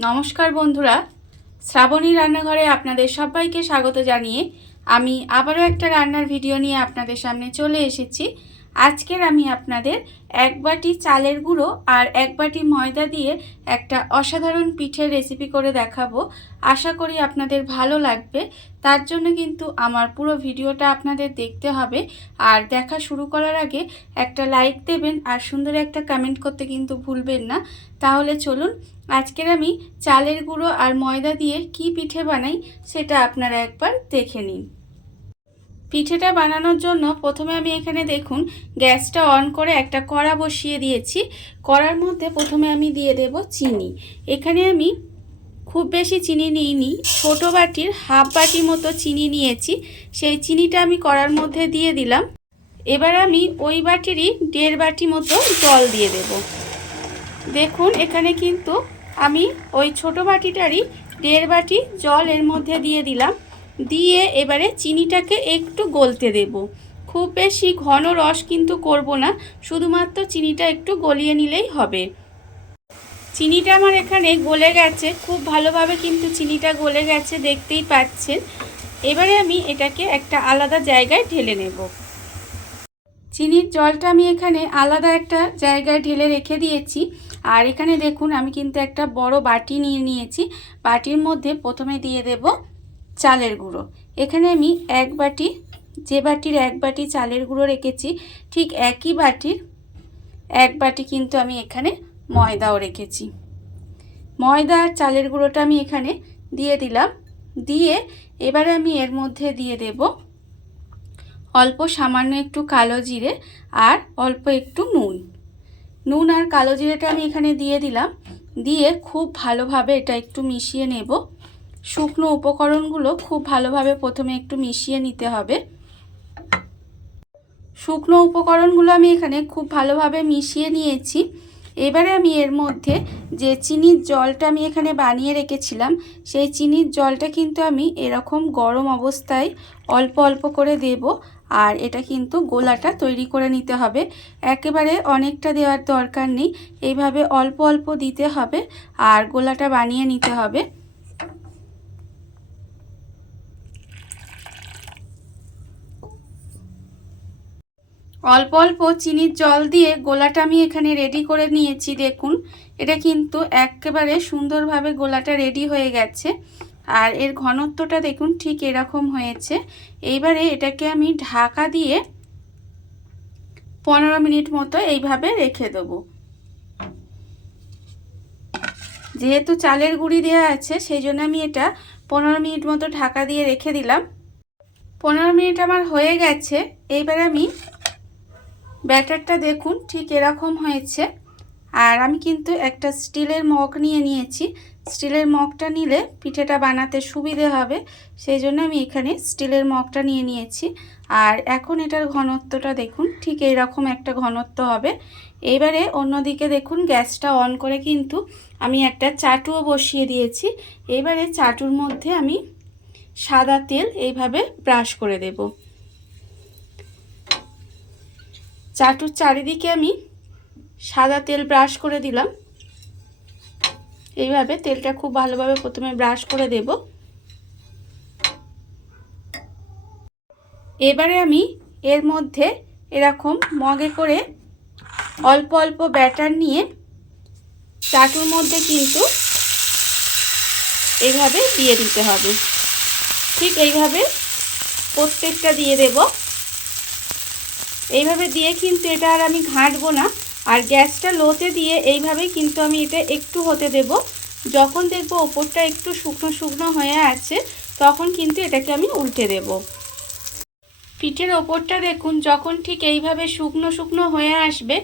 नमस्कार बंधुरा श्रावणी रान्नाघरे आपनादेर सबाइके स्वागत जानिए आमी आबारो एकटा रान्नार भिडियो निये आपनादेर सामने चले एसेछि। आजकेर आमी आपनादेर एक बाटी चालेर गुड़ो और एक बाटी मयदा दिए एकटा असाधारण पिठेर रेसिपि करे देखाबो। आशा करी आपनादेर भालो लागबे। तार जोन्नो किन्तु आमार पुरो भिडियोटा आपनादेर देखते हबे और देखा शुरू करार आगे एकटा लाइक देबेन और सुंदर एकटा कमेंट करते किन्तु भूलबेन ना। ताहले चलुन आजकेर आमी चालेर गुड़ो और मयदा दिए कि पिठे बानाई सेटा आपनारा एकबार देखे निन। पिठेटा बानानोर जोन्नो प्रथमे आमी एखाने देखुन गैसटा अन करे एकटा कड़ा बसिए दिएछि। कड़ार मध्य प्रथमे आमी दिए देब चीनी। एखाने आमी खूब बेशी चीनी निइनि, छोटो बाटिर हाफ बाटी मतो चीनी निएछि। सेई चीनिटा आमी कड़ार मध्य दिए दिलाम। एबार आमी ओई बाटिरই 1.5 बाटी मतो जल दिए देब। देखुन एखाने किन्तु आमी ओई छोटो बाटिटारই 1.5 बाटी जल एर मध्य दिए दिलाम। दिए एबारे चीनीटाके एकटू गलते देब। खूब बेशी घन रस किन्तु करब ना, शुधुमात्र चीनीटा एकटू गलिए निलेई हबे। चीनीटा आमार एखाने गले गेछे, खूब भालोभाबे किन्तु चीनीटा गले गेछे, देखतेई पाच्छेन। एबारे आमी एटाके एकटा आलादा जायगाय ढेले नेब। चीनिर जलटा आमी एखाने आलादा एकटा जायगाय ढेले रेखे दिएछि। और एखाने देखुन आमी किन्तु एकटा बड़ो बाटी निये निएछि। बाटिर मध्य प्रथमे दिए देब चालेर गुड़ो। एखाने आमी एक बाटी, जे बाटिर एक बाटी चालेर गुड़ो रेखेछि ठीक एकई बाटिर एक बाटी किन्तु आमी एखाने मयदाओ रेखेछि। मयदा और चालेर गुड़ोटा आमी एखाने दिए दिलाम। दिए एबारे आमी एर मध्य दिए देब अल्प सामान्य एकटू कालो जिरे और अल्प एकटू नुन। नुन और कालो जिरेटा आमी एखाने दिए दिलाम। दिए खूब भालोभाबे एटा एकटू मिशिए नेब। शुकनो उपकरणगुलो खूब भालोभाबे प्रथमे एकटू मिशिए निते हबे। शुकनो उपकरणगुलो आमी एखाने खूब भालोभाबे मिशिए निएछि। एबारे आमी एर मध्य जे चीनिर जलटा आमी एखाने बानिये रेखेछिलाम सेई चीनिर जलटा किन्तु आमी एरकम गरम अवस्थाय अल्प अल्प करे देब। और एटा किन्तु गोलाटा तैरी करे निते हबे। एकेबारे अनेकटा देওয়ার दरकार नेই, এইভাবে अल्प अल्प दिते हबे और गोलाटा बानिये निते हबे। अल्प अल्प चीनिर जल दिए गोलाटा आमी एखाने रेडी करे निएछि। देखुन एटा किन्तु एकेबारे सुंदरभावे गोलाटा रेडी हये गेছে। और एर घनत्वटा देखुन ठीक एरकम हयेছে। एइबारे एटाके आमी ढाका दिए 15 मिनट मतो এইভাবে रेखे देब। जेहेतु चालेर गुड़ी देওয়া আছে সেইজন্য আমি এটা 15 मिनट मतो ढाका दिए रेखे दिलाम। 15 मिनट आमार হয়ে গেছে। এইবারে আমি ব্যাটারটা দেখুন ঠিক এরকম হয়েছে। আর আমি কিন্তু একটা স্টিলের মগ নিয়ে নিয়েছি। স্টিলের মগটা নিলে পিঠেটা বানাতে সুবিধে হবে, সেই জন্য আমি এখানে স্টিলের মগটা নিয়ে নিয়েছি। আর এখন এটার ঘনত্বটা দেখুন ঠিক এইরকম একটা ঘনত্ব হবে। এইবারে অন্যদিকে দেখুন গ্যাসটা অন করে কিন্তু আমি একটা চাটুও বসিয়ে দিয়েছি। এইবারে চাটুর মধ্যে আমি সাদা তেল এইভাবে ব্রাশ করে দেব। চাটুর চারিদিকে আমি সাদা তেল ব্রাশ করে দিলাম। এইভাবে তেলটা খুব ভালোভাবে প্রথমে ব্রাশ করে দেব। এবারে আমি এর মধ্যে এরকম মগে করে অল্প অল্প ব্যাটার নিয়ে চাটুর মধ্যে কিন্তু এইভাবে দিয়ে দিতে হবে। ঠিক এইভাবে প্রত্যেকটা দিয়ে দেব। এইভাবে দিয়ে কিন্তু এটা আর আমি ঘাঁটবো না। আর গ্যাসটা লোতে দিয়ে এইভাবেই কিন্তু আমি এটা একটু হতে দেব। যখন দেখব ওপরটা একটু শুকনো শুকনো হয়ে আছে তখন কিন্তু এটাকে আমি উল্টে দেব। পিঠের ওপরটা দেখুন যখন ঠিক এইভাবে শুকনো শুকনো হয়ে আসবে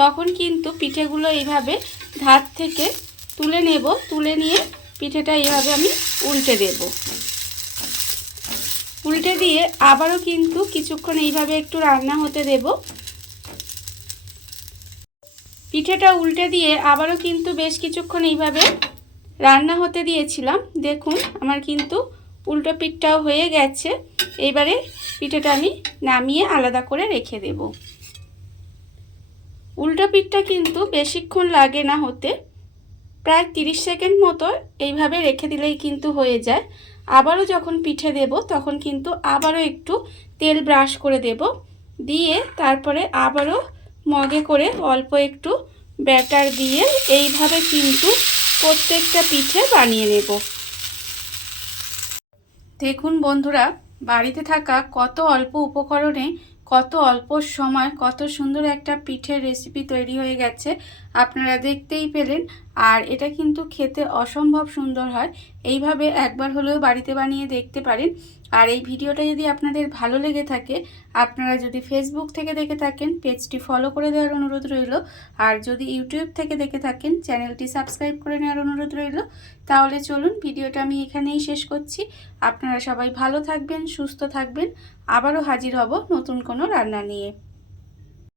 তখন কিন্তু পিঠেগুলো এইভাবে ধার থেকে তুলে নেব। তুলে নিয়ে পিঠেটা এইভাবে আমি উল্টে দেব। উল্টে দিয়ে আবারও কিন্তু কিছুক্ষণ এইভাবে একটু রান্না হতে দেব। পিঠেটা উল্টে দিয়ে আবারও কিন্তু বেশ কিছুক্ষণ এইভাবে রান্না হতে দিয়েছিলাম। দেখুন আমার কিন্তু উল্টো পিঠটাও হয়ে গেছে। এবারে পিঠেটা আমি নামিয়ে আলাদা করে রেখে দেব। উল্টো পিঠটা কিন্তু বেশিক্ষণ লাগে না হতে। প্রায় 30 সেকেন্ড মতো এইভাবে রেখে দিলেই কিন্তু হয়ে যায়। আবারও যখন পিঠে দেব তখন কিন্তু আবারও একটু তেল ব্রাশ করে দেব, দিয়ে তারপরে আবারও মগে করে অল্প একটু ব্যাটার দিয়ে এইভাবে কিন্তু প্রত্যেকটা পিঠে বানিয়ে নেব। দেখুন বন্ধুরা, বাড়িতে থাকা কত অল্প উপকরণে কত অল্প সময় কত সুন্দর একটা পিঠের রেসিপি তৈরি হয়ে গেছে, আপনারা দেখতেই পেলেন। আর এটা কিন্তু খেতে অসম্ভব সুন্দর হয়। এইভাবে একবার হলেও বাড়িতে বানিয়ে দেখতে পারেন। আর এই ভিডিওটা যদি আপনাদের ভালো লেগে থাকে, আপনারা যদি ফেসবুক থেকে দেখে থাকেন পেজটি ফলো করে দেওয়ার অনুরোধ রইল। আর যদি ইউটিউব থেকে দেখে থাকেন চ্যানেলটি সাবস্ক্রাইব করে নেওয়ার অনুরোধ রইল। তাহলে চলুন ভিডিওটা আমি এখানেই শেষ করছি। আপনারা সবাই ভালো থাকবেন, সুস্থ থাকবেন। আবারও হাজির হব নতুন কোনো রান্না নিয়ে।